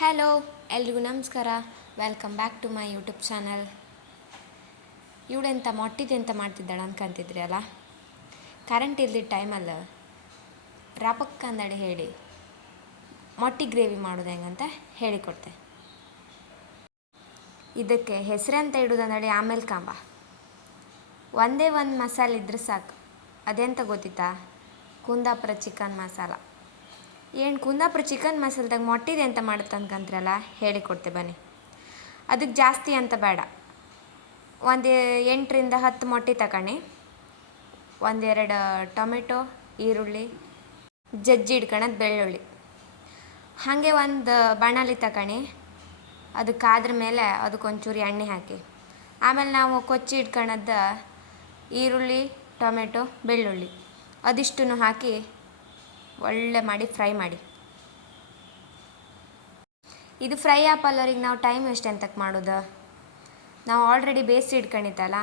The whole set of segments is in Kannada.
ಹಲೋ, ಎಲ್ರಿಗೂ ನಮಸ್ಕಾರ. Welcome back to my YouTube channel. ಇವಳೆಂತ ಮೊಟ್ಟಿದೆಂತ ಮಾಡ್ತಿದ್ದಾಳೆ ಅನ್ಕೊಂತಿದ್ರಿ ಅಲ್ಲ. ಕರೆಂಟ್ ಇಲ್ದಿದ್ದ ಟೈಮಲ್ಲಿ ರಪಕ್ಕ ಅಂದಡೆ ಹೇಳಿ ಮೊಟ್ಟಿ ಗ್ರೇವಿ ಮಾಡೋದು ಹೆಂಗಂತ ಹೇಳಿಕೊಡ್ತೆ. ಇದಕ್ಕೆ ಹೆಸರೆಂತ ಇಡೋದಂದಡೆ ಆಮೇಲೆ ಕಾಂಬ. ಒಂದೇ ಒಂದು ಮಸಾಲೆ ಇದ್ರೆ ಸಾಕು. ಅದೆಂತ ಗೊತ್ತಿತ್ತಾ? ಕುಂದಾಪುರ ಚಿಕನ್ ಮಸಾಲ. ಏನು ಕುಂದಾಪುರ ಚಿಕನ್ ಮಸಾಲದಾಗ ಮೊಟ್ಟಿದೆ ಅಂತ ಮಾಡುತ್ತೆ ಅನ್ಕಂತ್ರಲ್ಲ, ಹೇಳಿಕೊಡ್ತೆ ಬನ್ನಿ. ಅದಕ್ಕೆ ಜಾಸ್ತಿ ಅಂತ ಬೇಡ. ಒಂದು 8ರಿಂದ 10 ಮೊಟ್ಟೆ ತಗೊಳ್ಳಿ. ಒಂದೆರಡು ಟೊಮೆಟೊ, ಈರುಳ್ಳಿ, ಜಜ್ಜಿ ಇಟ್ಕೊಳೋದು ಬೆಳ್ಳುಳ್ಳಿ. ಹಾಗೆ ಒಂದು ಬಾಣಲಿ ತಗೊಳ್ಳಿ. ಅದಕ್ಕಾದ್ರ ಮೇಲೆ ಅದಕ್ಕೊಂಚೂರು ಎಣ್ಣೆ ಹಾಕಿ. ಆಮೇಲೆ ನಾವು ಕೊಚ್ಚಿ ಇಟ್ಕೊಳೋದು ಈರುಳ್ಳಿ, ಟೊಮೆಟೊ, ಬೆಳ್ಳುಳ್ಳಿ ಅದಿಷ್ಟನ್ನು ಹಾಕಿ ಒಳ್ಳೆ ಮಾಡಿ ಫ್ರೈ ಮಾಡಿ. ಇದು ಫ್ರೈ ಆಪಲ್ಲರಿಗೆ ನಾವು ಟೈಮ್ ಎಷ್ಟು ಎಂತಕ್ಕೆ ಮಾಡೋದು? ನಾವು ಆಲ್ರೆಡಿ ಬೇಯಿಸಿ ಇಟ್ಕೊಂಡಿತ್ತಲ್ಲ,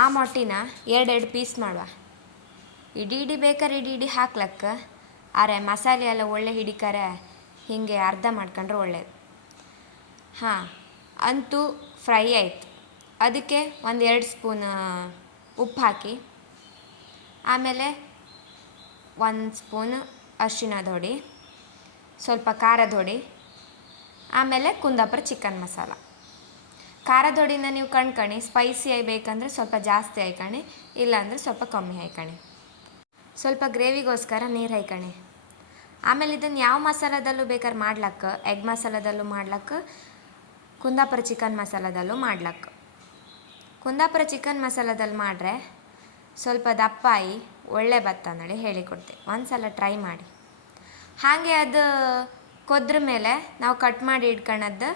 ಆ ಮೊಟ್ಟಿನ ಎರಡೆರಡು ಪೀಸ್ ಮಾಡುವ. ಇಡೀ ಬೇಕಾರೆ ಇಡೀ ಹಾಕ್ಲಕ್ಕ. ಆರೆ ಮಸಾಲೆ ಎಲ್ಲ ಒಳ್ಳೆ ಹಿಡಿಕಾರೆ ಹೀಗೆ ಅರ್ಧ ಮಾಡ್ಕೊಂಡ್ರೆ ಒಳ್ಳೇದು. ಅಂತೂ ಫ್ರೈ ಆಯಿತು. ಅದಕ್ಕೆ 1-2 ಸ್ಪೂನ್ ಉಪ್ಪು ಹಾಕಿ, ಆಮೇಲೆ 1 ಸ್ಪೂನ್ ಅರಿಶಿಣದ ಹೊಡಿ, ಸ್ವಲ್ಪ ಖಾರದ ಹೊಡಿ, ಆಮೇಲೆ ಕುಂದಾಪುರ ಚಿಕನ್ ಮಸಾಲ. ಖಾರದ ಹೊಡಿನ ನೀವು ಕಣ್ಕಣಿ, ಸ್ಪೈಸಿ ಬೇಕಂದರೆ ಸ್ವಲ್ಪ ಜಾಸ್ತಿ ಹಾಯ್ಕಣಿ, ಇಲ್ಲಾಂದರೆ ಸ್ವಲ್ಪ ಕಮ್ಮಿ ಹಾಯ್ಕಣಿ. ಸ್ವಲ್ಪ ಗ್ರೇವಿಗೋಸ್ಕರ ನೀರು ಹಾಯ್ಕಣಿ. ಆಮೇಲೆ ಇದನ್ನು ಯಾವ ಮಸಾಲದಲ್ಲೂ ಬೇಕಾದ್ರೆ ಮಾಡ್ಲಕ್ಕ, ಎಗ್ ಮಸಾಲದಲ್ಲೂ ಮಾಡ್ಲಕ್ಕ, ಕುಂದಾಪುರ ಚಿಕನ್ ಮಸಾಲದಲ್ಲೂ ಮಾಡ್ಲಕ್ಕ. ಕುಂದಾಪುರ ಚಿಕನ್ ಮಸಾಲದಲ್ಲಿ ಮಾಡ್ರೆ ಸ್ವಲ್ಪ ದಪ್ಪಾಯಿ ಒಳ್ಳೆ ಭತ್ತ ನೋಡಿ ಹೇಳಿಕೊಡ್ತೆ. ಒಂದ್ಸಲ ಟ್ರೈ ಮಾಡಿ. ಹಾಗೆ ಅದು ಕೊದ್ರ ಮೇಲೆ ನಾವು ಕಟ್ ಮಾಡಿ ಇಟ್ಕೊಳ್ಳೋದು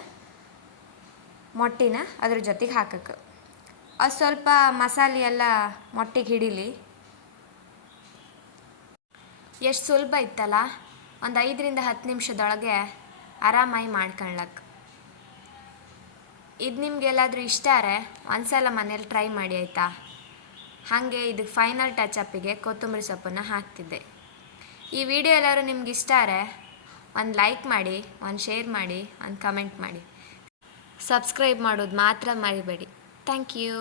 ಮೊಟ್ಟಿನ ಅದ್ರ ಜೊತೆಗೆ ಹಾಕಕ್ಕೆ. ಅದು ಸ್ವಲ್ಪ ಮಸಾಲೆ ಎಲ್ಲ ಮೊಟ್ಟಿಗೆ ಹಿಡೀಲಿ. ಎಷ್ಟು ಸುಲಭ ಇತ್ತಲ್ಲ, ಒಂದು 5ರಿಂದ 10 ನಿಮಿಷದೊಳಗೆ ಆರಾಮಾಗಿ ಮಾಡ್ಕೊಳ್ಳಕ್ಕೆ. ಇದು ನಿಮಗೆಲ್ಲಾದರೂ ಇಷ್ಟ ಆದರೆ ಒಂದ್ಸಲ ಮನೇಲಿ ಟ್ರೈ ಮಾಡಿ ಆಯಿತಾ. ಹಾಗೆ ಇದಕ್ಕೆ ಫೈನಲ್ ಟಚಪ್ಪಿಗೆ ಕೊತ್ತಂಬರಿ ಸೊಪ್ಪನ್ನು ಹಾಕ್ತಿದ್ದೆ. ಈ ವಿಡಿಯೋ ಎಲ್ಲರೂ ನಿಮ್ಗೆ ಇಷ್ಟ ಆದರೆ ಒಂದು ಲೈಕ್ ಮಾಡಿ, ಒಂದು ಶೇರ್ ಮಾಡಿ, ಒಂದು ಕಮೆಂಟ್ ಮಾಡಿ. ಸಬ್ಸ್ಕ್ರೈಬ್ ಮಾಡೋದು ಮಾತ್ರ ಮರಿಬೇಡಿ. Thank you.